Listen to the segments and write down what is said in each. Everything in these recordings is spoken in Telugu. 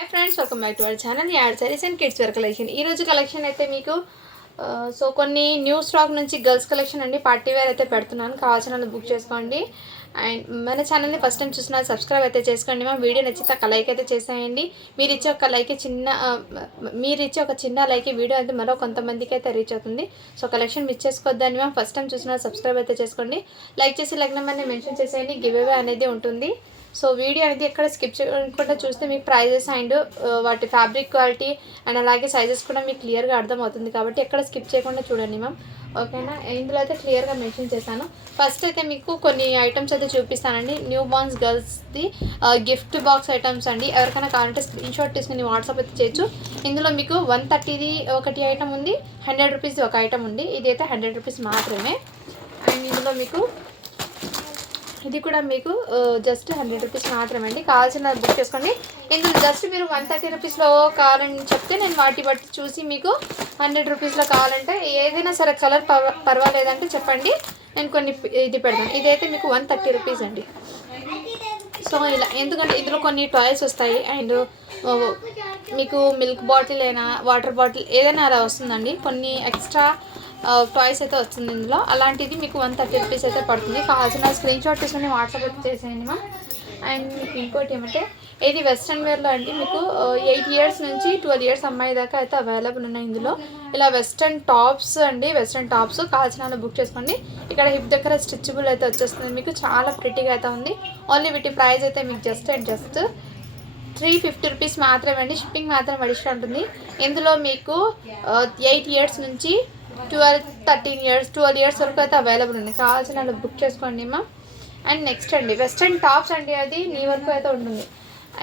Hi friends, welcome back to our channel ad saris and kids wear collection. ఈరోజు కలెక్షన్ అయితే మీకు కొన్ని న్యూ స్టాక్ నుంచి గర్ల్స్ కలెక్షన్ అండి. పార్టీ వేర్ అయితే పెడుతున్నాను, కావాల్సిన వాళ్ళు బుక్ చేసుకోండి. అండ్ మన ఛానల్ని ఫస్ట్ టైం చూసిన సబ్స్క్రైబ్ అయితే చేసుకోండి. మా వీడియో నచ్చితే ఒక లైక్ అయితే చేసేయండి. మీరు ఇచ్చే ఒక చిన్న లైక్ వీడియో అయితే మరో కొంతమందికి అయితే రీచ్ అవుతుంది. సో కలెక్షన్ మిస్ చేసుకోవద్దని మ్యామ్ ఫస్ట్ టైం చూసిన సబ్స్క్రైబ్ అయితే చేసుకోండి. లైక్ చేసి లైక్ నెంబర్ని మెన్షన్ చేసేయండి. గివ్ అవే అనేది ఉంటుంది. సో వీడియో అనేది ఎక్కడ స్కిప్ చేయకుండా చూస్తే మీకు ప్రైజెస్ అండ్ వాటి ఫ్యాబ్రిక్ క్వాలిటీ అండ్ అలాగే సైజెస్ కూడా మీకు క్లియర్గా అర్థమవుతుంది. కాబట్టి ఎక్కడ స్కిప్ చేయకుండా చూడండి మ్యామ్, ఓకేనా. ఇందులో అయితే క్లియర్గా మెన్షన్ చేశాను. ఫస్ట్ అయితే మీకు కొన్ని ఐటమ్స్ అయితే చూపిస్తానండి. న్యూ బార్న్స్ గర్ల్స్ది గిఫ్ట్ బాక్స్ ఐటమ్స్ అండి. ఎవరికైనా కావాలంటే స్క్రీన్ షాట్ తీసుకుని వాట్సాప్ అయితే చేయొచ్చు. ఇందులో మీకు 130ది ఒకటి ఐటమ్ ఉంది, 100 రూపీస్ది ఒక ఐటమ్ ఉంది. ఇది అయితే 100 రూపీస్ మాత్రమే. అండ్ ఇందులో మీకు ఇది కూడా మీకు జస్ట్ 100 రూపీస్ మాత్రమే అండి. కావాల్సిన బుక్ చేసుకోండి. ఇందులో జస్ట్ మీరు 130 రూపీస్లో కావాలని చెప్తే నేను వాటి బట్టి చూసి మీకు 100 రూపీస్లో కావాలంటే ఏదైనా సరే కలర్ పర్వాలేదంటే చెప్పండి, నేను కొన్ని ఇది పెడతాను. ఇదైతే మీకు 130 రూపీస్ అండి. సో ఇలా ఎందుకంటే ఇందులో కొన్ని టాయ్స్ వస్తాయి అండ్ మీకు మిల్క్ బాటిల్ అయినా వాటర్ బాటిల్ ఏదైనా అలా వస్తుందండి. కొన్ని ఎక్స్ట్రా టాయ్స్ అయితే వస్తుంది ఇందులో. అలాంటిది మీకు 130 రూపీస్ అయితే పడుతుంది. కావాల్సిన స్క్రీన్ షాట్ తీసుకుని వాట్సాప్ అయితే చేసేయండి మ్యామ్. అండ్ మీకు ఇంకోటి ఏమంటే ఇది వెస్ట్రన్ వేర్లో అండి. మీకు 8 ఇయర్స్ నుంచి 12 ఇయర్స్ అమ్మాయి దాకా అయితే అవైలబుల్ ఉన్నాయి ఇందులో. ఇలా వెస్ట్రన్ టాప్స్ అండి, వెస్ట్రన్ టాప్స్ కావాల్సిన బుక్ చేసుకోండి. ఇక్కడ హిప్ దగ్గర స్ట్రిచబుల్ అయితే వచ్చేస్తుంది. మీకు చాలా ప్రిటీగా అయితే ఉంది. ఓన్లీ వీటి ప్రైస్ అయితే మీకు జస్ట్ 350 రూపీస్ మాత్రమే అండి. షిప్పింగ్ మాత్రం అడిషనల్ ఉంటుంది. ఇందులో మీకు 8 ఇయర్స్ నుంచి 12 ఇయర్స్ వరకు అయితే అవైలబుల్ ఉంది. కావాల్సిన బుక్ చేసుకోండి మా. అండ్ నెక్స్ట్ అండి వెస్ట్రన్ టాప్స్ అండి, అది నీ వరకు అయితే ఉంటుంది.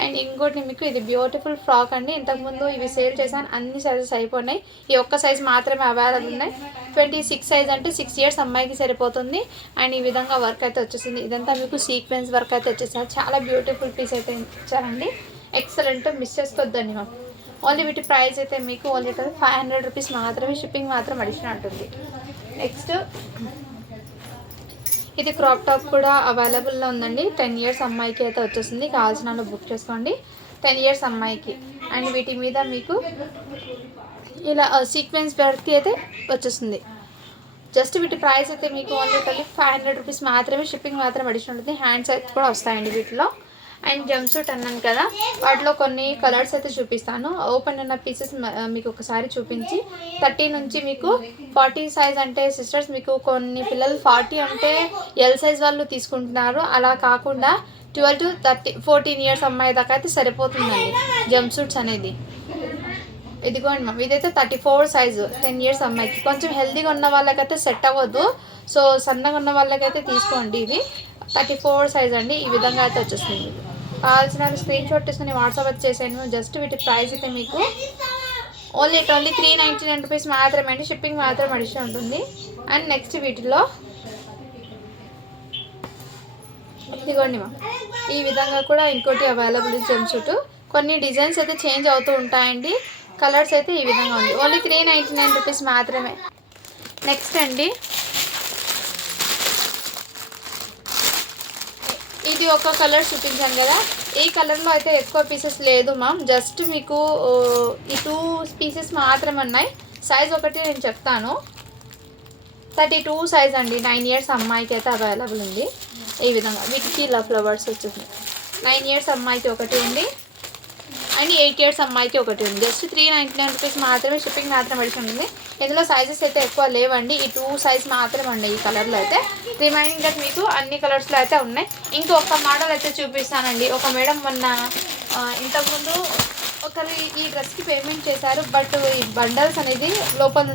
అండ్ ఇంకోటి మీకు ఇది బ్యూటిఫుల్ ఫ్రాక్ అండి. ఇంతకుముందు ఇవి సేల్ చేశాను, అన్ని సైజెస్ అయిపోయినాయి. ఈ ఒక్క సైజ్ మాత్రమే అవైలబుల్ ఉన్నాయి. 26 సైజ్ అంటే 6 ఇయర్స్ అమ్మాయికి సరిపోతుంది. అండ్ ఈ విధంగా వర్క్ అయితే వచ్చేసింది. ఇదంతా మీకు సీక్వెన్స్ వర్క్ అయితే వచ్చేసింది. చాలా బ్యూటిఫుల్ పీస్ అయితే ఇచ్చారండి. ఎక్సలెంట్, మిస్ చేసుకోవద్దండి మ్యామ్. ఓన్లీ వీటి ప్రైస్ అయితే మీకు ఓన్లీ 500 రూపీస్ మాత్రమే. షిప్పింగ్ మాత్రం అడిషనల్ ఉంటుంది. నెక్స్ట్ ఇది క్రాప్ టాప్ కూడా అవైలబుల్లో ఉందండి. 10 ఇయర్స్ అమ్మాయికి అయితే వచ్చేసింది. కావాల్సిన బుక్ చేసుకోండి, 10 ఇయర్స్ అమ్మాయికి. అండ్ వీటి మీద మీకు ఇలా సీక్వెన్స్ వర్క్ అయితే వచ్చేస్తుంది. జస్ట్ వీటి ప్రైస్ అయితే మీకు ఓన్లీ 500 రూపీస్ మాత్రమే. షిప్పింగ్ మాత్రం అడిషనల్ ఉంటుంది. హ్యాండ్స్ అయితే కూడా వస్తాయండి వీటిలో. అండ్ జంప్ సూట్ అన్నాను కదా, వాటిలో కొన్ని కలర్స్ అయితే చూపిస్తాను. ఓపెన్ ఉన్న పీసెస్ మీకు ఒకసారి చూపించి 30 నుంచి మీకు 40 సైజ్ అంటే సిస్టర్స్, మీకు కొన్ని పిల్లలు 40 అంటే ఎల్ సైజ్ వాళ్ళు తీసుకుంటున్నారు. అలా కాకుండా 12 to 14 ఇయర్స్ అమ్మాయి దాకా అయితే సరిపోతుందండి జంప్ సూట్స్ అనేది. ఇదిగోండి మ్యామ్, ఇదైతే 34 సైజు 10 ఇయర్స్ అమ్మాయికి. కొంచెం హెల్తీగా ఉన్న వాళ్ళకైతే సెట్ అవ్వద్దు, సో సన్నగా ఉన్న వాళ్ళకైతే తీసుకోండి. ఇది 34 సైజ్ అండి. ఈ విధంగా అయితే వచ్చేస్తుంది. కావాల్సిన స్క్రీన్ షాట్ తీసుకుని వాట్సాప్ అయితే చేసాను. జస్ట్ వీటి ప్రైస్ అయితే మీకు ఓన్లీ 399 రూపీస్ మాత్రమే అండి. షిప్పింగ్ మాత్రం అడిషన్ ఉంటుంది. అండ్ నెక్స్ట్ వీటిలో ఇదిగోండి మ్యామ్, ఈ విధంగా కూడా ఇంకోటి అవైలబుల్ జంప్ సూట్. కొన్ని డిజైన్స్ అయితే చేంజ్ అవుతూ ఉంటాయండి. కలర్స్ అయితే ఈ విధంగా ఉంది. ఓన్లీ 399 రూపీస్ మాత్రమే. నెక్స్ట్ అండి ఇది ఒక కలర్ చూపించాను కదా, ఈ కలర్లో అయితే ఎక్కువ పీసెస్ లేదు మ్యామ్. జస్ట్ మీకు ఈ 2 పీసెస్ మాత్రమే ఉన్నాయి. సైజ్ ఒకటి నేను చెప్తాను. 32 సైజ్ అండి. 9 ఇయర్స్ అమ్మాయికి అయితే అవైలబుల్ ఉంది. ఈ విధంగా వీటికి ఇలా ఫ్లవర్స్ వచ్చేసింది. 9 ఇయర్స్ అమ్మాయికి ఒకటి ఉంది అండ్ 8 ఇయర్స్ అమ్మాయికి ఒకటి ఉంది. జస్ట్ 399 రూపీస్ మాత్రమే. షిప్పింగ్ మాత్రం అడిషన్ ఉంది. ఇందులో సైజెస్ అయితే ఎక్కువ లేవండి. ఈ 2 సైజ్ మాత్రమే ఉన్నాయి ఈ కలర్లో అయితే. రిమైనింగ్ దట్ మీకు అన్ని కలర్స్లో అయితే ఉన్నాయి. ఇంకొక మోడల్ అయితే చూపిస్తానండి. ఒక మేడం మొన్న ఇంతకుముందు ఒకరు ఈ డ్రెస్కి పేమెంట్ చేశారు, బట్ ఈ బండల్స్ అనేది లోపల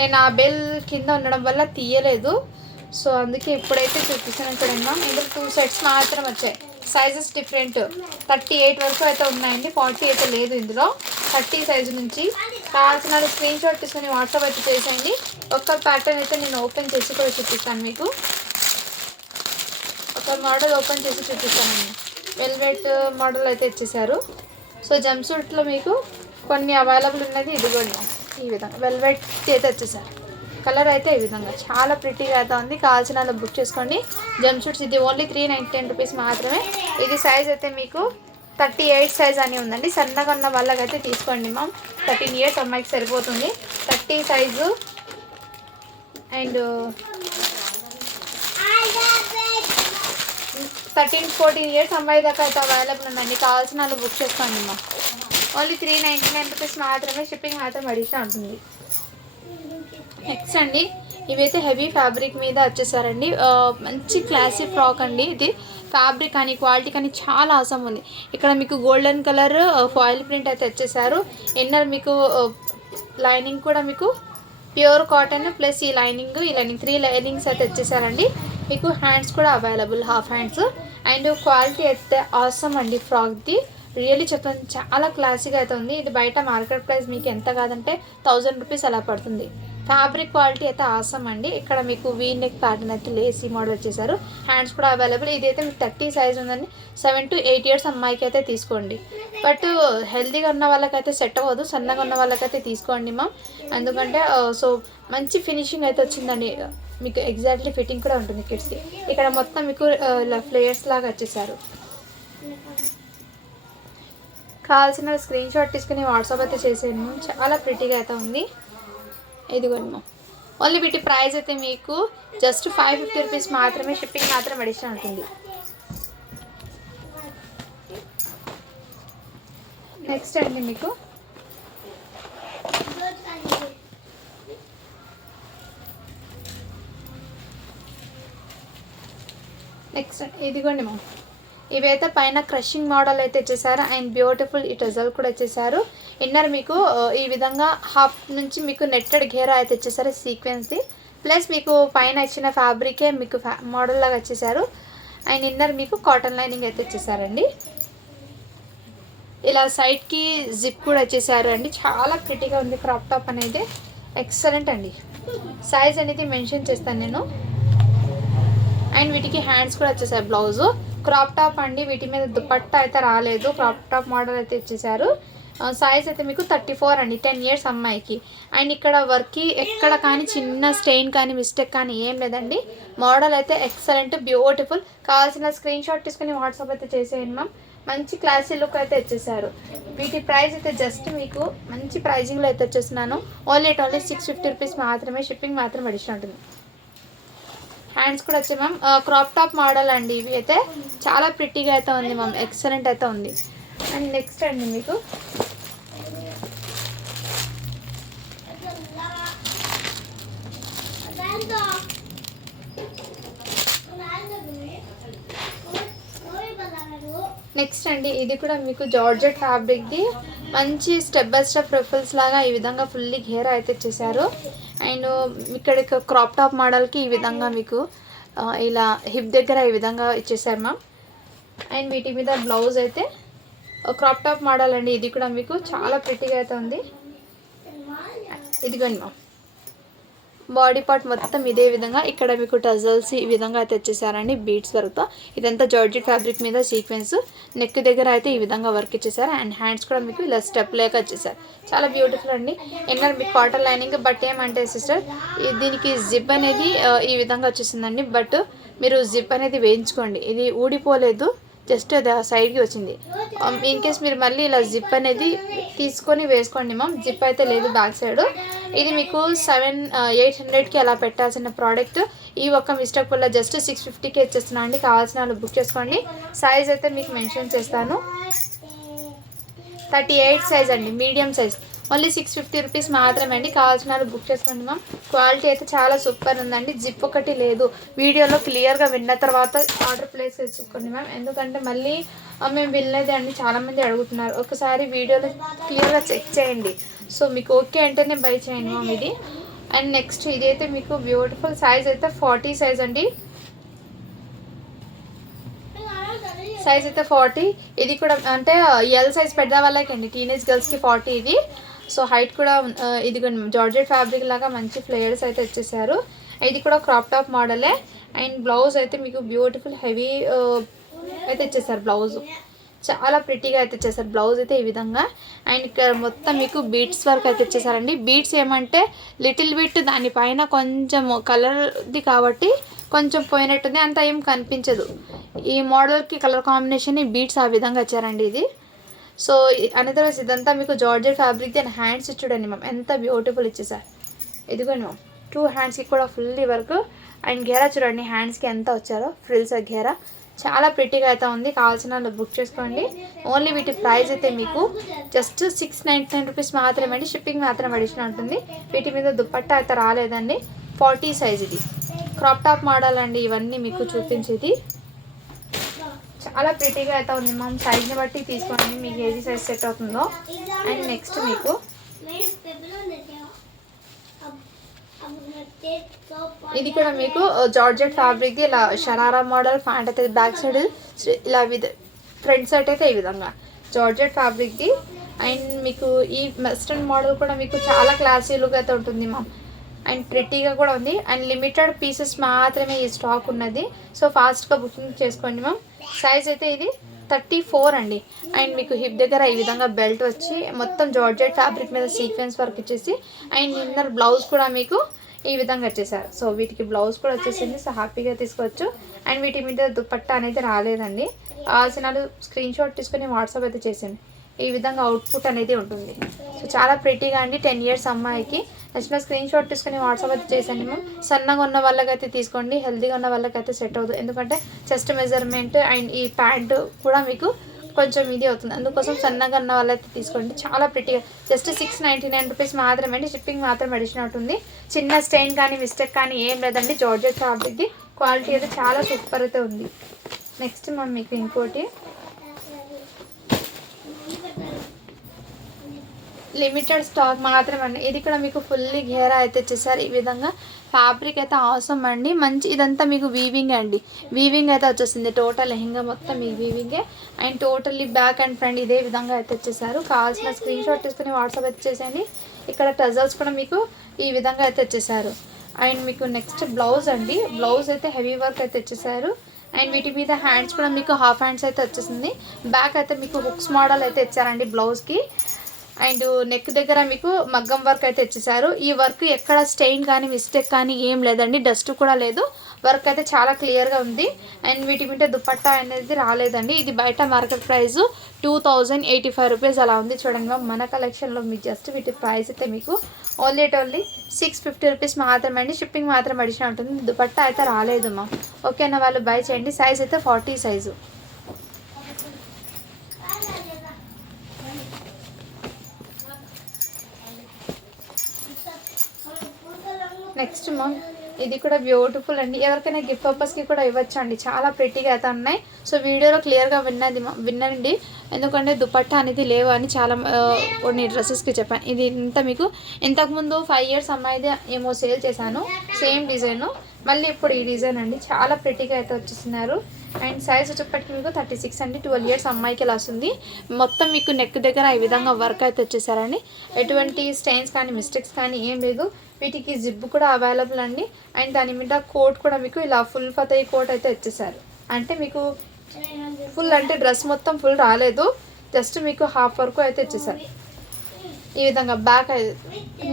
నేను ఆ బెల్ కింద ఉండడం వల్ల తీయలేదు. సో అందుకే ఇప్పుడైతే చూపిస్తాను చూడండి మ్యామ్. ఇందులో 2 సెట్స్ మాత్రం వచ్చాయి. Sizes different. 38 వరకు అయితే ఉన్నాయండి. 40 అయితే లేదు ఇందులో. 30 సైజు నుంచి. కావాల్సిన స్క్రీన్ షాట్ తీసుకుని వాట్సాప్ అయితే చేసేయండి. ఒక్క ప్యాటర్న్ అయితే నేను ఓపెన్ చేసి కూడా చూపిస్తాను మీకు. ఒక మోడల్ ఓపెన్ చేసి చూపిస్తానండి. వెల్వెట్ మోడల్ అయితే ఇచ్చేసారు. సో జంప్ సూట్లో మీకు కొన్ని అవైలబుల్ ఉన్నది. ఇదిగోండి ఈ విధంగా వెల్వెట్ అయితే వచ్చేసారు. కలర్ అయితే ఈ విధంగా చాలా ప్రిటీగా అయితే ఉంది. కావాల్సిన బుక్ చేసుకోండి. జంప్ సూట్స్ ఇది ఓన్లీ 399 రూపీస్ మాత్రమే. ఇది సైజ్ అయితే మీకు 38 సైజ్ అని ఉందండి. సన్నగా ఉన్న వాళ్ళకైతే తీసుకోండి మ్యామ్. 13 ఇయర్స్ అమ్మాయికి సరిపోతుంది. 30 సైజు అండ్ 13-14 ఇయర్స్ అమ్మాయి దాకా అయితే అవైలబుల్ ఉందండి. కావాల్సిన వాళ్ళు బుక్ చేసుకోండి మ్యామ్. ఓన్లీ 399 రూపీస్ మాత్రమే, షిప్పింగ్ మాత్రం అడిషనల్ ఉంటుంది. నెక్స్ట్ అండి, ఇవైతే హెవీ ఫ్యాబ్రిక్ మీద వచ్చేసారండి. మంచి క్లాసీ ఫ్రాక్ అండి. ఇది ఫ్యాబ్రిక్ కానీ క్వాలిటీ కానీ చాలా అవసరం ఉంది. ఇక్కడ మీకు గోల్డెన్ కలర్ ఫాయిల్ ప్రింట్ అయితే వచ్చేసారు. ఇన్నర్ మీకు లైనింగ్ కూడా మీకు ప్యూర్ కాటన్ ప్లస్ ఈ లైనింగ్ 3 లైనింగ్స్ అయితే వచ్చేసారండి. మీకు హ్యాండ్స్ కూడా available, half hands. And quality అయితే అవసరం అండి. ఫ్రాక్ది రియల్లీ చెప్తాను, చాలా క్లాసీగా అయితే ఉంది. ఇది బయట మార్కెట్ ప్రైస్ మీకు ఎంత కాదంటే 1000 రూపీస్ అలా పడుతుంది. ఫ్యాబ్రిక్ క్వాలిటీ అయితే ఆసమ్ అండి. ఇక్కడ మీకు వీ నెక్ ప్యాటర్న్ అయితే లేసీ మోడల్ వచ్చేసారు. హ్యాండ్స్ కూడా అవైలబుల్. ఇదైతే మీకు 30 సైజ్ ఉందండి. 7 to 8 ఇయర్స్ అమ్మాయికి అయితే తీసుకోండి. బట్ హెల్తీగా ఉన్న వాళ్ళకైతే సెట్ అవ్వదు, సన్నగా ఉన్న వాళ్ళకైతే తీసుకోండి మ్యామ్. ఎందుకంటే సో మంచి ఫినిషింగ్ అయితే వచ్చిందండి. మీకు ఎగ్జాక్ట్లీ ఫిట్టింగ్ కూడా ఉంటుంది కిడ్స్కి. ఇక్కడ మొత్తం మీకు ఇలా ఫ్లేయర్స్ లాగా వచ్చేసారు. కావాల్సిన స్క్రీన్ షాట్ తీసుకుని వాట్సాప్ అయితే చేసాను. చాలా ప్రిటీగా అయితే ఉంది. ఇదిగోండి మా. ఓన్లీ వీటి ప్రైస్ అయితే మీకు జస్ట్ 550 రూపీస్ మాత్రమే, షిప్పింగ్ మాత్రం అడిషనల్ ఉంటుంది. నెక్స్ట్ అండి మీకు ఇదిగోండి మా. ఇవైతే పైన క్రషింగ్ మోడల్ అయితే వచ్చేసారు. అండ్ బ్యూటిఫుల్ ఈ టజల్ కూడా వచ్చేసారు. ఇన్నర్ మీకు ఈ విధంగా హాఫ్ నుంచి మీకు నెట్టెడ్ ఘేరా అయితే వచ్చేసారు సీక్వెన్స్ది. ప్లస్ మీకు పైన ఇచ్చిన ఫ్యాబ్రికే మీకు మోడల్ లాగా వచ్చేసారు. అండ్ ఇన్నర్ మీకు కాటన్ లైనింగ్ అయితే వచ్చేసారండి. ఇలా సైడ్కి జిప్ కూడా వచ్చేసారు అండి. చాలా ప్రిటీగా ఉంది క్రాప్ టాప్ అనేది. ఎక్సలెంట్ అండి. సైజ్ అనేది మెన్షన్ చేస్తాను నేను. అండ్ వీటికి హ్యాండ్స్ కూడా వచ్చేసాయి. బ్లౌజు క్రాప్ టాప్ అండి. వీటి మీద దుపట్టా అయితే రాలేదు, క్రాప్ టాప్ మోడల్ అయితే ఇచ్చేసారు. సైజ్ అయితే మీకు 34 అండి, 10 ఇయర్స్ అమ్మాయికి. అండ్ ఇక్కడ వర్క్కి ఎక్కడ కానీ చిన్న స్టెయిన్ కానీ మిస్టేక్ కానీ ఏం లేదండి. మోడల్ అయితే ఎక్సలెంట్, బ్యూటిఫుల్. కావాల్సిన స్క్రీన్ షాట్ తీసుకుని వాట్సాప్ అయితే చేసేయండి మ్యామ్. మంచి క్లాసీ లుక్ అయితే వచ్చేసారు. వీటి ప్రైస్ అయితే జస్ట్ మీకు మంచి ప్రైజింగ్లో అయితే వచ్చేస్తున్నాను. ఓన్లీ 650 రూపీస్ మాత్రమే, షిప్పింగ్ మాత్రం అడిషనల్ ఉంటుంది. హ్యాండ్స్ కూడా వచ్చాయి మ్యామ్. క్రాప్ టాప్ మోడల్ అండి. ఇవి అయితే చాలా ప్రిటీగా అయితే ఉంది మ్యామ్, ఎక్సలెంట్ అయితే ఉంది. అండ్ నెక్స్ట్ అండి మీకు ఇది కూడా మీకు జార్జెట్ ఫ్యాబ్రిక్ది మంచి స్టెప్ బై స్టెప్ రిఫల్స్ లాగా ఈ విధంగా ఫుల్లీ ఘేరా అయితే ఇచ్చేసారు. అండ్ ఇక్కడ క్రాప్ టాప్ మోడల్కి ఈ విధంగా మీకు ఇలా హిప్ దగ్గర ఈ విధంగా ఇచ్చేసారు మ్యామ్. అండ్ వీటి మీద బ్లౌజ్ అయితే క్రాప్ టాప్ మోడల్ అండి. ఇది కూడా మీకు చాలా ప్రిటీగా అయితే ఉంది. ఇదిగోండి మ్యామ్. బాడీ పార్ట్ మొత్తం ఇదే విధంగా ఇక్కడ మీకు టజల్స్ ఈ విధంగా అయితే వచ్చేసారండి బీడ్స్ వర్క్తో. ఇదంతా జార్జెట్ ఫ్యాబ్రిక్ మీద సీక్వెన్స్. నెక్ దగ్గర అయితే ఈ విధంగా వర్క్ ఇచ్చేసారు. అండ్ హ్యాండ్స్ కూడా మీకు ఇలా స్టెప్ లేక వచ్చేసారు. చాలా బ్యూటిఫుల్ అండి. ఇన్నర్ మీకు కాటన్ లైనింగ్. బట్ ఏమంటే సిస్టర్ దీనికి జిప్ అనేది ఈ విధంగా వచ్చేసిందండి. బట్ మీరు జిప్ అనేది వేయించుకోండి, ఇది ఊడిపోలేదు, జస్ట్ అది సైడ్కి వచ్చింది. ఇన్ కేస్ మీరు మళ్ళీ ఇలా జిప్ అనేది తీసుకొని వేసుకోండి మ్యామ్. జిప్ అయితే లేదు బ్యాక్ సైడ్. ఇది మీకు 800కి అలా పెట్టాల్సిన ప్రోడక్ట్ ఈ ఒక్క మిస్టేక్ వల్ల జస్ట్ 650కి ఇచ్చేస్తున్నాను అండి. కావాల్సిన వాళ్ళు బుక్ చేసుకోండి. సైజ్ అయితే మీకు మెన్షన్ చేస్తాను. 38 సైజ్ అండి, మీడియం సైజ్. ఓన్లీ 650 రూపీస్ మాత్రమే అండి. కావాల్సిన వాళ్ళు బుక్ చేసుకోండి మ్యామ్. క్వాలిటీ అయితే చాలా సూపర్ ఉందండి. జిప్ ఒకటి లేదు. వీడియోలో క్లియర్గా విన్న తర్వాత ఆర్డర్ ప్లేస్ చేసుకోండి మ్యామ్. ఎందుకంటే మళ్ళీ మేము వినలేదు అండి చాలామంది అడుగుతున్నారు. ఒకసారి వీడియోలో క్లియర్గా చెక్ చేయండి. సో మీకు ఓకే అంటేనే బై చేయండి మ్యామ్ ఇది. అండ్ నెక్స్ట్ ఇదైతే మీకు బ్యూటిఫుల్. సైజ్ అయితే 40 సైజ్ అండి. సైజ్ అయితే 40. ఇది కూడా అంటే ఎల్ సైజ్ పెద్ద వాళ్ళకి అండి, టీనేజ్ గర్ల్స్కి 40 ఇది. సో హైట్ కూడా ఇది జార్జెట్ ఫ్యాబ్రిక్ లాగా మంచి ఫ్లేయర్స్ అయితే వచ్చేసారు. ఇది కూడా క్రాప్ టాప్ మోడలే. అండ్ బ్లౌజ్ అయితే మీకు బ్యూటిఫుల్ హెవీ అయితే ఇచ్చేసారు బ్లౌజ్. చాలా ప్రిటీగా అయితే ఇచ్చేసారు. బ్లౌజ్ అయితే ఈ విధంగా. అండ్ ఇక్కడ మొత్తం మీకు బీట్స్ వర్క్ అయితే ఇచ్చేసారండి. బీట్స్ ఏమంటే లిటిల్ బిట్ దానిపైన కొంచెం కలర్ది కాబట్టి కొంచెం పోయినట్టుంది, అంత ఏం కనిపించదు. ఈ మోడల్కి కలర్ కాంబినేషన్ బీట్స్ ఆ విధంగా ఇచ్చారండి ఇది. సో అనదర్ ఇదంతా మీకు జార్జెట్ ఫ్యాబ్రిక్ అండ్ హ్యాండ్స్ చూడండి మ్యామ్ ఎంత బ్యూటిఫుల్ ఇచ్చేసారు. ఇదిగోండి మ్యామ్ 2 హ్యాండ్స్కి కూడా ఫుల్లీ వర్క్. అండ్ ఘేరా చూడండి హ్యాండ్స్కి ఎంత వచ్చారో ఫ్రిల్స్ ఘేరా చాలా ప్రిటీగా అయితే ఉంది. కావాల్సిన వాళ్ళు బుక్ చేసుకోండి. ఓన్లీ వీటి ప్రైస్ అయితే మీకు జస్ట్ 699 రూపీస్ మాత్రమే అండి. షిప్పింగ్ మాత్రం అడిషనల్ ఉంటుంది. వీటి మీద దుప్పట్టా అయితే రాలేదండి. 40 సైజ్ ఇది క్రాప్ టాప్ మోడల్ అండి. ఇవన్నీ మీకు చూపించేది చాలా ప్రిటీగా అయితే ఉంది మ్యామ్. సైజ్ని బట్టి తీసుకోండి మీకు ఏది సైజ్ సెట్ అవుతుందో. అండ్ నెక్స్ట్ మీకు ఇది కూడా మీకు జార్జెట్ ఫ్యాబ్రిక్ది ఇలా షరారా మోడల్ ప్యాంట్ అయితే బ్యాక్ సైడ్ ఇలా ఫ్రంట్ సైడ్ అయితే ఈ విధంగా జార్జెట్ ఫ్యాబ్రిక్ది. అండ్ మీకు ఈ వెస్ట్రన్ మోడల్ కూడా మీకు చాలా క్లాసీ లుక్ అయితే ఉంటుంది మ్యామ్. అండ్ ప్రిటీగా కూడా ఉంది. అండ్ లిమిటెడ్ పీసెస్ మాత్రమే ఈ స్టాక్ ఉన్నది. సో ఫాస్ట్గా బుకింగ్ చేసుకోండి మ్యామ్. సైజ్ అయితే ఇది 34 అండి. అండ్ మీకు హిప్ దగ్గర ఈ విధంగా బెల్ట్ వచ్చి మొత్తం జార్జెట్ ఫ్యాబ్రిక్ మీద సీక్వెన్స్ వర్క్ ఇచ్చేసి అండ్ ఇన్నర్ బ్లౌజ్ కూడా మీకు ఈ విధంగా వచ్చేసారు. సో వీటికి బ్లౌజ్ కూడా వచ్చేసింది. సో హ్యాపీగా తీసుకోవచ్చు. అండ్ వీటి మీద దుపట్టా అనేది రాలేదండి. కావాల్సిన స్క్రీన్ షాట్ తీసుకొని వాట్సాప్ అయితే చేసింది. ఈ విధంగా అవుట్పుట్ అనేది ఉంటుంది. సో చాలా ప్రిటీగా అండి. 10 ఇయర్స్ అమ్మాయికి నచ్చిన స్క్రీన్ షాట్ తీసుకొని వాట్సాప్ అయితే చేసండి మ్యామ్. సన్నగా ఉన్న వాళ్ళకైతే తీసుకోండి, హెల్తీగా ఉన్న వాళ్ళకైతే సెట్ అవుతుంది. ఎందుకంటే చెస్ట్ మెజర్మెంట్ అండ్ ఈ ప్యాంట్ కూడా మీకు కొంచెం ఇది అవుతుంది. అందుకోసం సన్నగా ఉన్న వాళ్ళైతే తీసుకోండి. చాలా ప్రిటీగా జస్ట్ 699 రూపీస్ మాత్రమే అండి. షిప్పింగ్ మాత్రం అడిషనల్ ఉంటుంది. చిన్న స్టెయిన్ కానీ మిస్టేక్ కానీ ఏం లేదండి. జార్జెట్ ఫ్యాబ్రిక్ది క్వాలిటీ అయితే చాలా సూపర్ అయితే ఉంది. నెక్స్ట్ మ్యామ్ మీకు ఇంకోటి లిమిటెడ్ స్టాక్ మాత్రమే. ఇది కూడా మీకు ఫుల్లీ ఘేరా అయితే ఇచ్చేసారు. ఈ విధంగా ఫ్యాబ్రిక్ అయితే అవసరం అండి. మంచి ఇదంతా మీకు వీవింగ్ అండి. వీవింగ్ అయితే వచ్చేసింది. టోటల్ లెహంగా మొత్తం మీ వీవింగే. And totally back and front ఇదే విధంగా అయితే వచ్చేసారు. కావాల్సిన స్క్రీన్ షాట్ తీసుకుని వాట్సాప్ అయితే చేసేయండి. ఇక్కడ టజల్స్ కూడా మీకు ఈ విధంగా అయితే వచ్చేసారు. అండ్ మీకు నెక్స్ట్ బ్లౌజ్ అండి. బ్లౌజ్ అయితే హెవీ వర్క్ అయితే వచ్చేసారు. అండ్ వీటి మీద హ్యాండ్స్ కూడా మీకు హాఫ్ హ్యాండ్స్ అయితే వచ్చేసింది. బ్యాక్ అయితే మీకు హుక్స్ మోడల్ అయితే ఇచ్చారండి బ్లౌజ్కి. అండ్ నెక్ దగ్గర మీకు మగ్గం వర్క్ అయితే ఇచ్చేసారు. ఈ వర్క్ ఎక్కడ స్టెయిన్ కానీ మిస్టేక్ కానీ ఏం లేదండి. డస్ట్ కూడా లేదు. వర్క్ అయితే చాలా క్లియర్గా ఉంది. అండ్ వీటి మీద దుపట్టా అనేది రాలేదండి. ఇది బయట మార్కెట్ ప్రైస్ 2085 రూపీస్ అలా ఉంది. చూడండి మ్యామ్ మన కలెక్షన్లో మీకు జస్ట్ వీటి ప్రైస్ అయితే మీకు ఓన్లీ 650 రూపీస్ మాత్రమే అండి. షిప్పింగ్ మాత్రం అడిషనల్ ఉంటుంది. దుపట్టా అయితే రాలేదు మ్యామ్. ఓకేనా, వాళ్ళు బై చేయండి. సైజ్ అయితే 40 సైజు. నెక్స్ట్ మ్యామ్ ఇది కూడా బ్యూటిఫుల్ అండి. ఎవరికైనా గిఫ్ట్ పర్పస్కి కూడా ఇవ్వచ్చు అండి. చాలా ప్రిటీగా అయితే ఉన్నాయి. సో వీడియోలో క్లియర్గా వినండి. ఎందుకంటే దుపట్టా అనేది లేవు అని చాలా కొన్ని డ్రెస్సెస్కి చెప్పాను. ఇది ఇంత మీకు ఇంతకుముందు 5 ఇయర్స్ అమ్మాయిది ఏమో సేల్ చేశాను. సేమ్ డిజైన్ మళ్ళీ ఇప్పుడు ఈ డిజైన్ అండి. చాలా ప్రిటీగా అయితే వచ్చేస్తున్నారు. అండ్ సైజ్ వచ్చేప్పటికి మీకు 36 అండి. 12 ఇయర్స్ అమ్మాయికి ఇలా వస్తుంది. మొత్తం మీకు నెక్ దగ్గర ఈ విధంగా వర్క్ అయితే వచ్చేసారండి. ఎటువంటి స్టెయిన్స్ కానీ మిస్టేక్స్ కానీ ఏం లేదు. వీటికి జిప్ కూడా అవైలబుల్ అండి. అండ్ దాని మీద కోట్ కూడా మీకు ఇలా ఫుల్ ఫతయి కోట్ అయితే వచ్చేసారు. అంటే మీకు ఫుల్ అంటే డ్రెస్ మొత్తం ఫుల్ రాలేదు. జస్ట్ మీకు హాఫ్ వరకు అయితే వచ్చేసారు. ఈ విధంగా బ్యాక్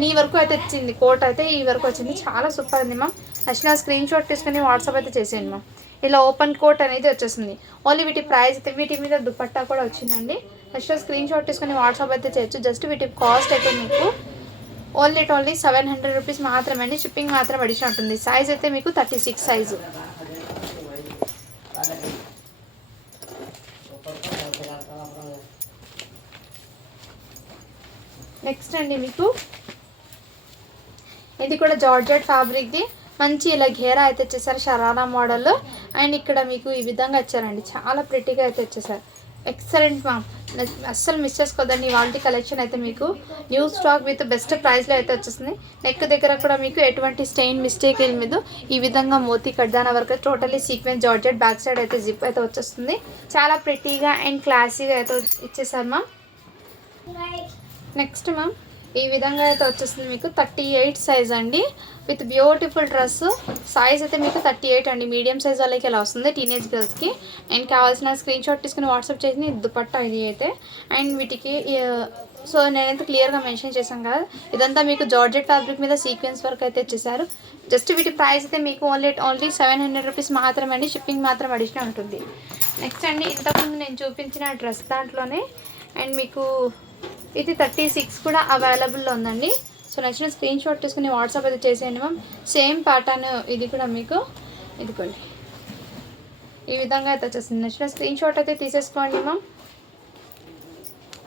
నీ వరకు అయితే వచ్చింది. కోట్ అయితే ఈ వరకు వచ్చింది. చాలా సూపర్ ఉంది మ్యామ్. నచ్చిన స్క్రీన్ షాట్ తీసుకుని వాట్సాప్ అయితే చేసేయండి మ్యామ్. ఇలా ఓపెన్ కోట్ అనేది వచ్చేసింది. ఓన్లీ వీటి ప్రైస్ అయితే వీటి మీద దుపట్టా కూడా వచ్చిందండి. నచ్చిన స్క్రీన్ షాట్ తీసుకుని వాట్సాప్ అయితే చేయొచ్చు. జస్ట్ వీటి కాస్ట్ అయితే మీకు ఓన్లీ 700 రూపీస్ మాత్రమే అండి. షిప్పింగ్ మాత్రం అడిషనల్ ఉంటుంది. సైజ్ అయితే మీకు 36 సైజు. నెక్స్ట్ అండి మీకు ఇది కూడా జార్జెట్ ఫ్యాబ్రిక్ది మంచి ఇలా ఘేరా అయితే వచ్చేసారు. షరారా మోడల్. అండ్ ఇక్కడ మీకు ఈ విధంగా వచ్చారండి. చాలా ప్రిటీగా అయితే వచ్చేసారు. Excellent ma'am. అస్సలు మిస్ చేసుకోదండి. వాళ్ళ కలెక్షన్ అయితే మీకు న్యూ స్టాక్ విత్ బెస్ట్ ప్రైస్లో అయితే వచ్చేసింది. నెక్ దగ్గర కూడా మీకు ఎటువంటి స్టెయిన్ మిస్టేక్ ఏం లేదు. ఈ విధంగా మోతీ కడ్దానా వరకు totally sequence georgette. Back side అయితే జిప్ అయితే వచ్చేస్తుంది. చాలా ప్రిటీగా అండ్ క్లాసీగా అయితే ఇచ్చేసారు మ్యామ్. నెక్స్ట్ మ్యామ్ ఈ విధంగా అయితే వచ్చేస్తుంది మీకు 38 సైజ్ అండి, విత్ బ్యూటిఫుల్ డ్రెస్. సైజ్ అయితే మీకు 38 అండి, మీడియం సైజ్ వాళ్ళకి ఇలా వస్తుంది టీనేజ్ గర్ల్స్కి. అండ్ కావాల్సిన స్క్రీన్ షాట్ తీసుకుని వాట్సాప్ చేసి దుపట్టా ఇది అయితే. అండ్ వీటికి సో నేనైతే క్లియర్గా మెన్షన్ చేశాను కదా, ఇదంతా మీకు జార్జెట్ ఫ్యాబ్రిక్ మీద సీక్వెన్స్ వర్క్ అయితే ఇచ్చేసారు. జస్ట్ వీటి ప్రైస్ అయితే మీకు ఓన్లీ 700 రూపీస్ మాత్రమే అండి, షిప్పింగ్ మాత్రం అడిషనల్ ఉంటుంది. నెక్స్ట్ అండి, ఇంతకుముందు నేను చూపించిన డ్రెస్ దాంట్లోనే అండ్ మీకు ఇది 36 కూడా అవైలబుల్లో ఉందండి. సో నచ్చిన స్క్రీన్ షాట్ తీసుకుని వాట్సాప్ అయితే చేసేయండి మ్యామ్. సేమ్ ప్యాటర్న్ ఇది కూడా మీకు ఇదిగోండి ఈ విధంగా అయితే వచ్చేస్తుంది. నచ్చిన స్క్రీన్ షాట్ అయితే తీసేసుకోండి మ్యామ్.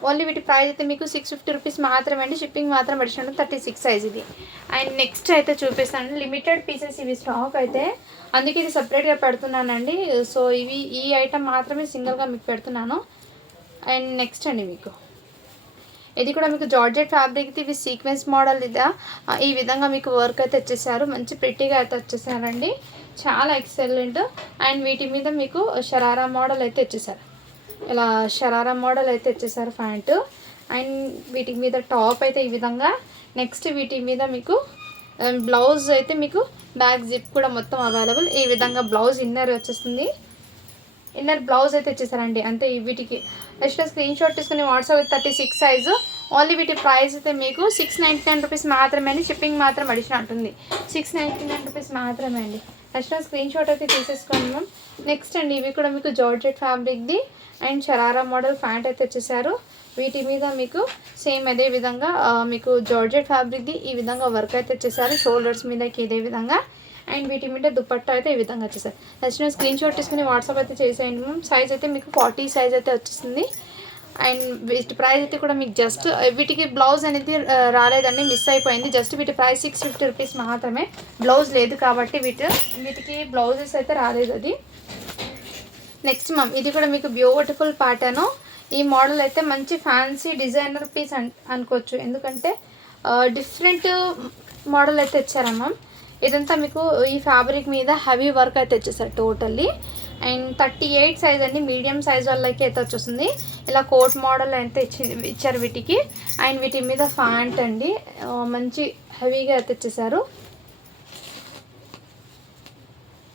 ఓన్లీ వీటి ప్రైస్ అయితే మీకు 650 రూపీస్ మాత్రమే అండి, షిప్పింగ్ మాత్రం అడిషనల్ 36 సైజ్ ఇది. అండ్ నెక్స్ట్ అయితే చూపిస్తాను, లిమిటెడ్ పీసెస్ ఇవి స్టాక్ అయితే, అందుకే ఇది సపరేట్గా పెడుతున్నానండి. సో ఇవి ఈ ఐటమ్ మాత్రమే సింగిల్గా మీకు పెడుతున్నాను. అండ్ నెక్స్ట్ అండి మీకు ఇది కూడా మీకు జార్జెట్ ఫ్యాబ్రిక్ ఇవి సీక్వెన్స్ మోడల్ ఇదా ఈ విధంగా మీకు వర్క్ అయితే వచ్చేసారు, మంచి ప్రిట్టిగా అయితే వచ్చేసారండి, చాలా ఎక్సలెంట్. అండ్ వీటి మీద మీకు షరారా మోడల్ అయితే వచ్చేసారు, ఇలా షరారా మోడల్ అయితే వచ్చేసారు ప్యాంటు. అండ్ వీటి మీద టాప్ అయితే ఈ విధంగా. నెక్స్ట్ వీటి మీద మీకు బ్లౌజ్ అయితే మీకు బ్యాక్ జిప్ కూడా మొత్తం అవైలబుల్. ఈ విధంగా బ్లౌజ్ ఇన్నర్ వచ్చేస్తుంది, ఇన్నర్ బ్లౌజ్ అయితే ఇచ్చేసారండి అంతే. వీటికి నెక్స్ట్ స్క్రీన్ షాట్ తీసుకుని వాట్సాప్ 36 సైజు. ఓన్లీ వీటి ప్రైస్ అయితే మీకు 699 రూపీస్ మాత్రమే అండి, షిప్పింగ్ మాత్రం అడిషనల్ ఉంటుంది. 699 రూపీస్ మాత్రమే అండి. నెక్స్ట్ స్క్రీన్ షాట్ అయితే తీసేసుకోండి మ్యామ్. నెక్స్ట్ అండి ఇవి కూడా మీకు జార్జెట్ ఫ్యాబ్రిక్ది అండ్ షరారా మోడల్ ప్యాంట్ అయితే వచ్చేసారు. వీటి మీద మీకు సేమ్ అదే విధంగా మీకు జార్జెట్ ఫ్యాబ్రిక్ది ఈ విధంగా వర్క్ అయితే వచ్చేసారు, షోల్డర్స్ మీదకి ఇదే విధంగా. అండ్ వీటి మీద దుపట్టా అయితే ఈ విధంగా వచ్చేసారు. నచ్చిన స్క్రీన్ షాట్ తీసుకుని వాట్సాప్ అయితే చేసేయండి మ్యామ్. సైజ్ అయితే మీకు 40 సైజ్ అయితే వచ్చేస్తుంది. అండ్ వీటి ప్రైస్ అయితే కూడా మీకు జస్ట్ వీటికి బ్లౌజ్ అనేది రాలేదండి, మిస్ అయిపోయింది. జస్ట్ వీటి ప్రైస్ 650 రూపీస్ మాత్రమే, బ్లౌజ్ లేదు కాబట్టి వీటికి బ్లౌజెస్ అయితే రాలేదు అది. నెక్స్ట్ మ్యామ్ ఇది కూడా మీకు బ్యూటిఫుల్ ప్యాటర్న్. ఈ మోడల్ అయితే మంచి ఫ్యాన్సీ డిజైనర్ పీస్ అనుకోవచ్చు, ఎందుకంటే డిఫరెంట్ మోడల్ అయితే ఇచ్చారమ్మా. ఇదంతా మీకు ఈ ఫ్యాబ్రిక్ మీద హెవీ వర్క్ అయితే వచ్చేసారు టోటల్లీ. అండ్ 38 సైజ్ అండి, మీడియం సైజ్ వాళ్ళకి అయితే వచ్చేస్తుంది. ఇలా కోట్ మోడల్ అయితే ఇచ్చారు వీటికి. అండ్ వీటి మీద ఫ్యాంట్ అండి మంచి హెవీగా అయితే ఇచ్చేసారు.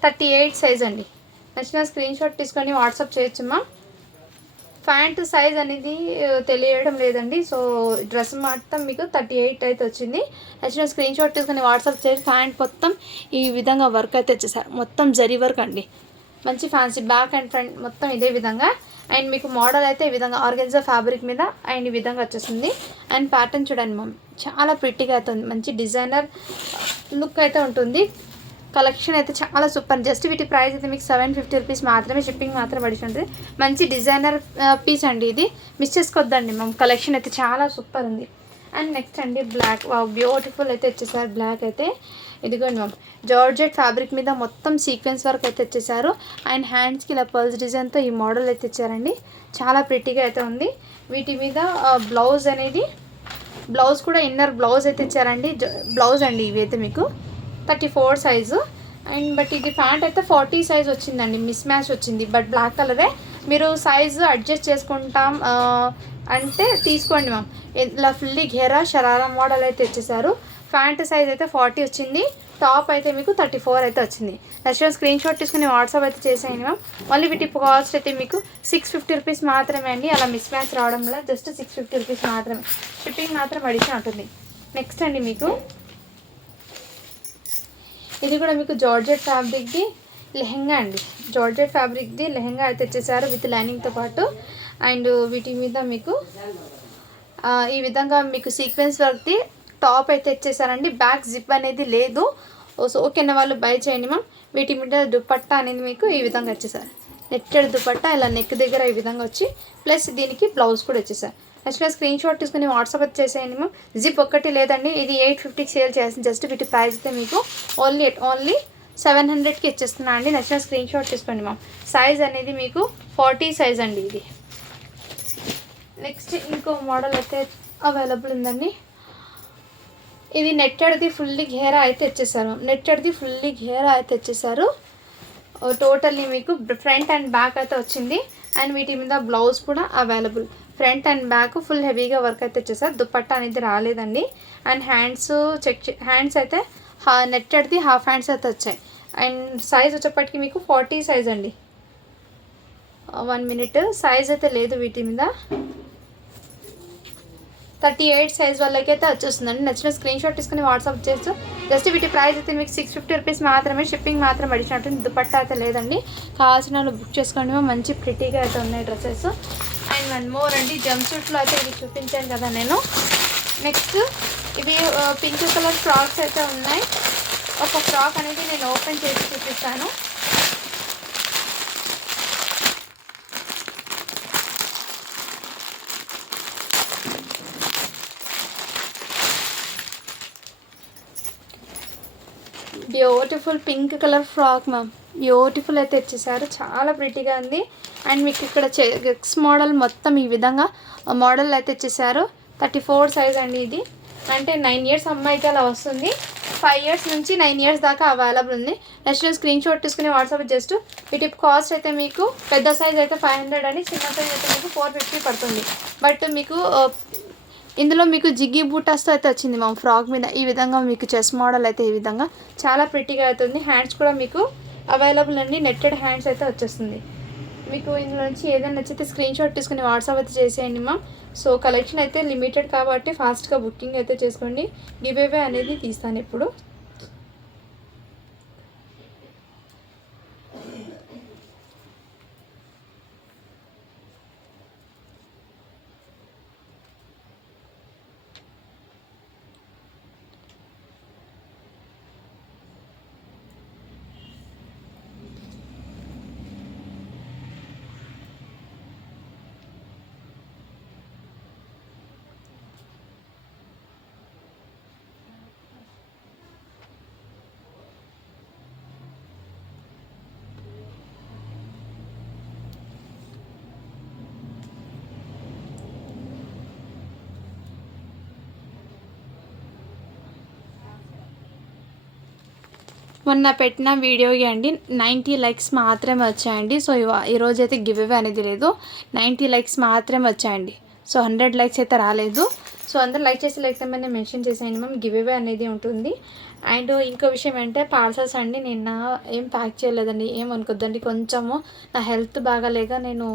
38 సైజ్ అండి. నచ్చిన స్క్రీన్ షాట్ తీసుకొని వాట్సాప్ చేయొచ్చమ్మా. ప్యాంట్ సైజ్ అనేది తెలియడం లేదండి, సో డ్రెస్ మొత్తం మీకు 38 అయితే వచ్చింది. నచ్చిన స్క్రీన్ షాట్ తీసుకొని వాట్సాప్ చేసి ప్యాంట్ మొత్తం ఈ విధంగా వర్క్ అయితే వచ్చేసారు, మొత్తం జరీ వర్క్ అండి, మంచి ఫ్యాన్సీ బ్యాక్ అండ్ ఫ్రంట్ మొత్తం ఇదే విధంగా. అండ్ మీకు మోడల్ అయితే ఈ విధంగా ఆర్గెన్జా ఫ్యాబ్రిక్ మీద అండ్ ఈ విధంగా వచ్చేస్తుంది. అండ్ ప్యాటర్న్ చూడండి మ్యామ్, చాలా ప్రిట్టిగా అయితే ఉంది, మంచి డిజైనర్ లుక్ అయితే ఉంటుంది. కలెక్షన్ అయితే చాలా సూపర్. జస్ట్ వీటి ప్రైస్ అయితే మీకు 750 రూపీస్ మాత్రమే, షిప్పింగ్ మాత్రం అడిషన్ ఉంటుంది. మంచి డిజైనర్ పీస్ అండి, ఇది మిస్ చేసుకోవద్దండి మ్యామ్. కలెక్షన్ అయితే చాలా సూపర్ ఉంది. అండ్ నెక్స్ట్ అండి బ్లాక్, బ్యూటిఫుల్ అయితే వచ్చేసారు బ్లాక్ అయితే. ఇదిగోండి మ్యామ్, జార్జెట్ ఫ్యాబ్రిక్ మీద మొత్తం సీక్వెన్స్ వర్క్ అయితే వచ్చేసారు. అండ్ హ్యాండ్స్కి ఇలా పర్ల్స్ డిజైన్తో ఈ మోడల్ అయితే ఇచ్చారండి, చాలా ప్రిట్టిగా అయితే ఉంది. వీటి మీద బ్లౌజ్ అనేది, బ్లౌజ్ కూడా ఇన్నర్ బ్లౌజ్ అయితే ఇచ్చారండి. బ్లౌజ్ అండి ఇవి అయితే మీకు 34 సైజు. అండ్ బట్ ఇది ప్యాంట్ అయితే 40 సైజ్ వచ్చిందండి, మిస్ మ్యాచ్ వచ్చింది. బట్ బ్లాక్ కలరే, మీరు సైజు అడ్జస్ట్ చేసుకుంటాం అంటే తీసుకోండి మ్యామ్. ఇలా ఫుల్లీ ఘేరా షరారా మోడల్ అయితే ఇచ్చేసారు. ప్యాంట్ సైజ్ అయితే 40 వచ్చింది, టాప్ అయితే మీకు 34 అయితే వచ్చింది. నెక్స్ట్ స్క్రీన్ షాట్ తీసుకుని వాట్సాప్ అయితే చేసేయండి మ్యామ్. మళ్ళీ వీటి కాస్ట్ అయితే మీకు 650 రూపీస్ మాత్రమే అండి, అలా మిస్ మ్యాచ్ రావడం వల్ల జస్ట్ 650 రూపీస్ మాత్రమే, షిప్పింగ్ మాత్రం అడిషన్ ఉంటుంది. నెక్స్ట్ అండి మీకు ఇది కూడా మీకు జార్జెట్ ఫ్యాబ్రిక్ది లెహెంగా అండి, జార్జెట్ ఫ్యాబ్రిక్ది లెహెంగా అయితే తెచ్చేసారు విత్ లైనింగ్తో పాటు. అండ్ వీటి మీద మీకు ఈ విధంగా మీకు సీక్వెన్స్ వర్క్ది టాప్ అయితే ఇచ్చేసారండి. బ్యాక్ జిప్ అనేది లేదు, సో ఓకేనా వాళ్ళు బై చేయండి మ్యామ్. వీటి మీద దుపట్టా అనేది మీకు ఈ విధంగా వచ్చేసారు, నెట్టెడ్ దుపట్టా ఇలా నెక్ దగ్గర ఈ విధంగా వచ్చి ప్లస్ దీనికి బ్లౌజ్ కూడా వచ్చేసారు. నెక్స్ట్ స్క్రీన్ షాట్ తీసుకుని వాట్సాప్ చేసేయండి మ్యామ్. జిప్ ఒక్కటి లేదండి, ఇది 850కి సేల్ చేస్తుంది. జస్ట్ వీటి ప్రైస్ అయితే మీకు ఓన్లీ 700కి ఇచ్చేస్తున్నా అండి. నచ్చిన స్క్రీన్ షాట్ తీసుకోండి మ్యామ్. సైజ్ అనేది మీకు 40 సైజ్ అండి ఇది. నెక్స్ట్ ఇంకో మోడల్ అయితే అవైలబుల్ ఉందండి. ఇది నెట్టెడ్ది ఫుల్లీ ఘేరా అయితే ఇచ్చేసారు, నెట్టెడ్ది ఫుల్లీ ఘేరా అయితే ఇచ్చేసారు. టోటల్లీ మీకు ఫ్రంట్ అండ్ బ్యాక్ అయితే వచ్చింది. అండ్ వీటి మీద బ్లౌజ్ కూడా available. Front and back full హెవీగా వర్క్ అయితే వచ్చేసారు. దుపట్టా అనేది రాలేదండి. అండ్ హ్యాండ్స్ అయితే నెట్టెడ్ది హాఫ్ హ్యాండ్స్ అయితే వచ్చాయి. అండ్ సైజ్ వచ్చేప్పటికి మీకు 40 సైజ్ అండి. 1 మినిట్. సైజ్ అయితే లేదు వీటి మీద. 38 సైజ్ వాళ్ళకైతే వచ్చేస్తుందండి. నచ్చిన స్క్రీన్ షాట్ తీసుకుని వాట్సాప్ చేస్తూ జస్ట్ వీటి ప్రైస్ అయితే మీకు 650 రూపీస్ మాత్రమే. షిప్పింగ్ మాత్రం అడిగినట్టు దుపట్టా అయితే లేదండి. కావాల్సిన వాళ్ళు బుక్ చేసుకోండి. మంచి ప్రిటీగా అయితే ఉన్నాయి డ్రెస్సెస్. అండ్ 1 మోర్ అండి. జంప్ సూట్లో అయితే ఇవి చూపించాను కదా నేను. నెక్స్ట్ ఇవి పింక్ కలర్ ఫ్రాక్స్ అయితే ఉన్నాయి. ఒక ఫ్రాక్ అనేది నేను ఓపెన్ చేసి చూపిస్తాను. Beautiful pink colour frock ma'am. Beautiful అయితే ఇచ్చేసారు. చాలా ప్రిటీగా ఉంది. అండ్ మీకు ఇక్కడ చెక్స్ మోడల్ మొత్తం ఈ విధంగా మోడల్ అయితే ఇచ్చేసారు. 34 సైజ్ అండి. ఇది అంటే 9 ఇయర్స్ అమ్మాయికి అలా వస్తుంది. 5 ఇయర్స్ నుంచి 9 ఇయర్స్ దాకా అవైలబుల్ ఉంది. నెక్స్ట్ స్క్రీన్ షాట్ తీసుకుని వాట్సాప్ జస్ట్ వీటి కాస్ట్ అయితే మీకు పెద్ద సైజ్ అయితే 500 అని, చిన్న సైజ్ అయితే మీకు 450 పడుతుంది. బట్ మీకు ఇందులో మీకు జిగ్గి బూటాస్తో అయితే వచ్చింది మా ఫ్రాక్ మీద. ఈ విధంగా మీకు చెస్ మోడల్ అయితే ఈ విధంగా చాలా ప్రిటీగా అవుతుంది. హ్యాండ్స్ కూడా మీకు అవైలబుల్ అండి. నెట్టెడ్ హ్యాండ్స్ అయితే వచ్చేస్తుంది. మీకు ఇందులో నుంచి ఏదైనా నచ్చితే స్క్రీన్ షాట్ తీసుకుని వాట్సాప్ అయితే చేసేయండి మ్యామ్. సో కలెక్షన్ అయితే లిమిటెడ్ కాబట్టి ఫాస్ట్గా బుకింగ్ అయితే చేసుకోండి. గివ్ అవే అనేది తీస్తాను ఇప్పుడు. మొన్న పెట్టిన వీడియోకి అండి 90 లైక్స్ మాత్రమే వచ్చాయండి. సో ఈరోజు అయితే గివ్ అవే అనేది లేదు. 90 లైక్స్ మాత్రమే వచ్చాయండి. సో 100 లైక్స్ అయితే రాలేదు. సో అందరూ లైక్ చేసి లైక్ నెంబర్ని మెన్షన్ చేసేయండి మ్యామ్. గివ్ అవే అనేది ఉంటుంది. అండ్ ఇంకో విషయం ఏంటంటే పార్సల్స్ అండి నిన్న ఏం ప్యాక్ చేయలేదండి. ఏమనుకోద్దండి, కొంచెము నా హెల్త్ బాగాలేక నేను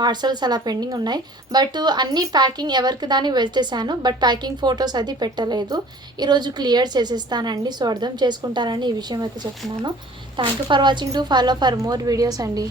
పార్సల్స్ అలా పెండింగ్ ఉన్నాయి. బట్ అన్నీ ప్యాకింగ్ ఎవరికి దాన్ని వెళ్ళేసాను. బట్ ప్యాకింగ్ ఫొటోస్ అది పెట్టలేదు. ఈరోజు క్లియర్ చేసేస్తానండి. సో అర్థం చేసుకుంటారని ఈ విషయం అయితే చెప్తున్నాను. Thank you for watching. To follow for more videos అండి.